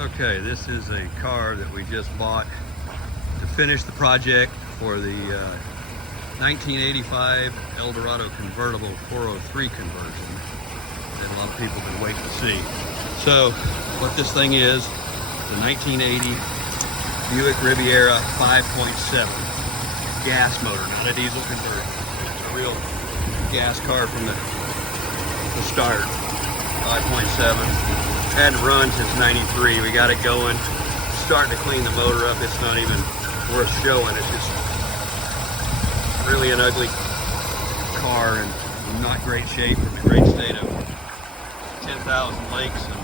Okay, this is a car that we just bought to finish the project for the 1985 Eldorado Convertible 403 conversion that a lot of people have been waiting to see. So what this thing is the 1980 Buick Riviera 5.7 gas motor, not a diesel conversion. It's a real gas car from the start. 5.7. Hadn't run since 93. We got it going. Starting to clean the motor up. It's not even worth showing. It's just really an ugly car and not great shape from a great state of 10,000 lakes and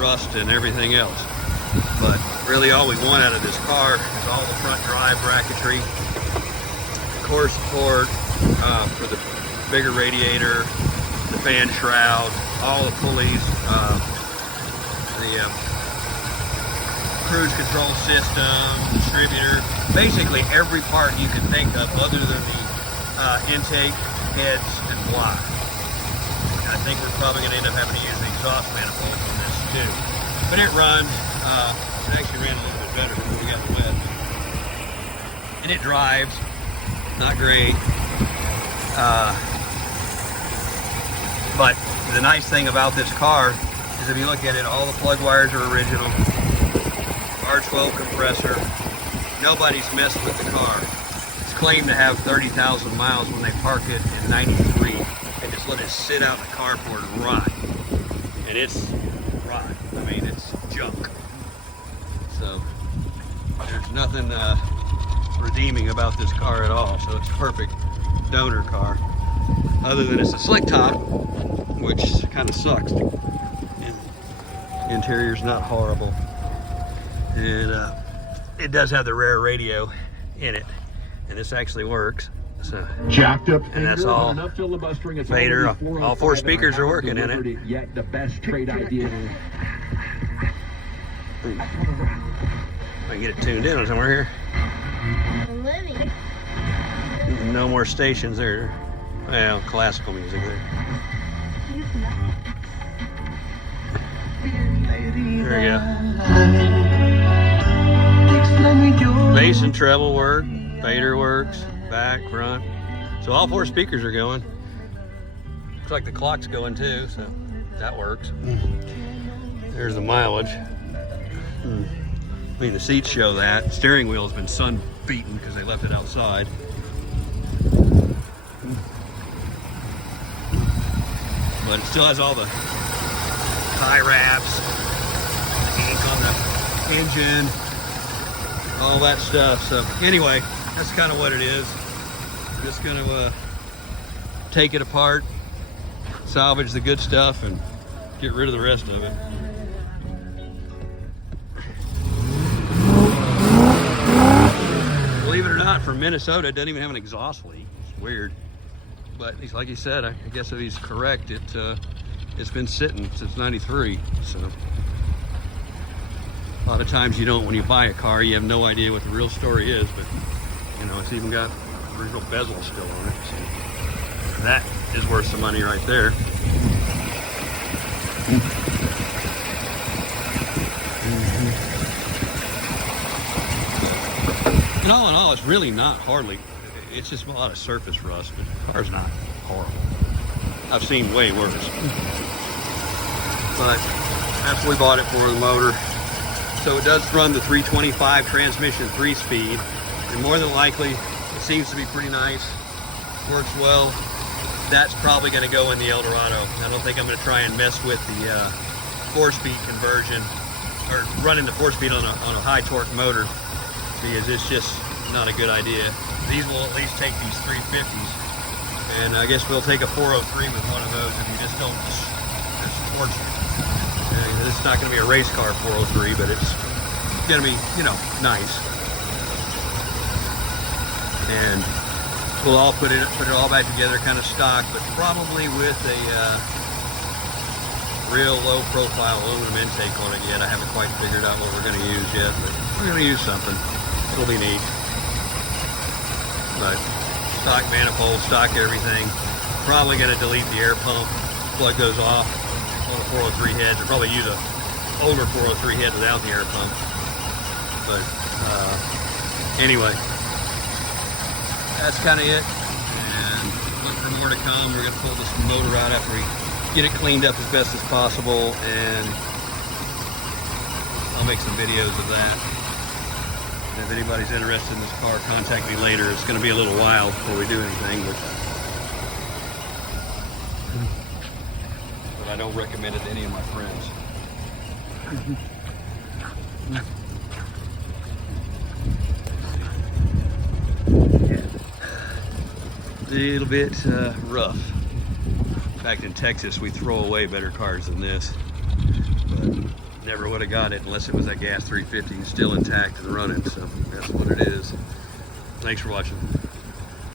rust and everything else. But really all we want out of this car is all the front drive bracketry, core support for the bigger radiator, the fan shroud, all the pulleys, the cruise control system, distributor, basically every part you can think of other than the intake, heads, and block. I think we're probably going to end up having to use the exhaust manifold on this too. But it runs. It actually ran a little bit better before we got wet. And it drives. Not great. But the nice thing about this car is if you look at it, all the plug wires are original. R12 compressor. Nobody's messed with the car. It's claimed to have 30,000 miles when they park it in 93 and just let it sit out in the carport and rot. And it's rot. I mean, it's junk. So there's nothing redeeming about this car at all. So it's a perfect donor car. Other than it's a slick top, which kind of sucks. Interior's not horrible, and it does have the rear radio in it, and this actually works. So jacked up, and that's all. Vader, all four speakers are working in it. Yet the best trade idea. I can get it tuned in somewhere here. No more stations there. Well, classical music there. There we go. Bass and treble work. Fader works. Back, front. So all four speakers are going. Looks like the clock's going too, so that works. There's the mileage. I mean, the seats show that. Steering wheel has been sun beaten because they left it outside. But it still has all the tie wraps, the ink on the engine, all that stuff. So anyway, that's kind of what it is. Just gonna take it apart, salvage the good stuff, and get rid of the rest of it. Believe it or not, from Minnesota, it doesn't even have an exhaust leak. It's weird. But he's, like he said, I guess if he's correct, it's been sitting since 93. So a lot of times you don't, when you buy a car, you have no idea what the real story is. But you know, it's even got original bezel still on it. So that is worth some money right there. And all in all, it's really not hardly. It's just a lot of surface rust, but the car's not horrible. I've seen way worse. But that's what we bought it for, the motor. So it does run the 325 transmission 3-speed. And more than likely, it seems to be pretty nice. Works well. That's probably going to go in the Eldorado. I don't think I'm going to try and mess with the 4-speed conversion or running the 4-speed on a high torque motor, because it's just not a good idea. These will at least take these 350s, and I guess we'll take a 403 with one of those if you just don't just torch it. This is not going to be a race car 403, but it's going to be, you know, nice. And we'll all put it all back together, kind of stock, but probably with a real low profile aluminum intake on it yet. I haven't quite figured out what we're going to use yet, but we're going to use something. It'll be neat. But stock manifold, stock everything. Probably going to delete the air pump, plug those off on the 403 heads, and probably use a older 403 head without the air pump. But anyway, that's kind of it. And look for more to come. We're going to pull this motor out after we get it cleaned up as best as possible, and I'll make some videos of that. And if anybody's interested in this car, contact me later. It's going to be a little while before we do anything, but I don't recommend it to any of my friends. A little bit rough. In fact, in Texas, we throw away better cars than this, but never would have got it unless it was that gas 350 still intact and running. So that's what it is. Thanks for watching.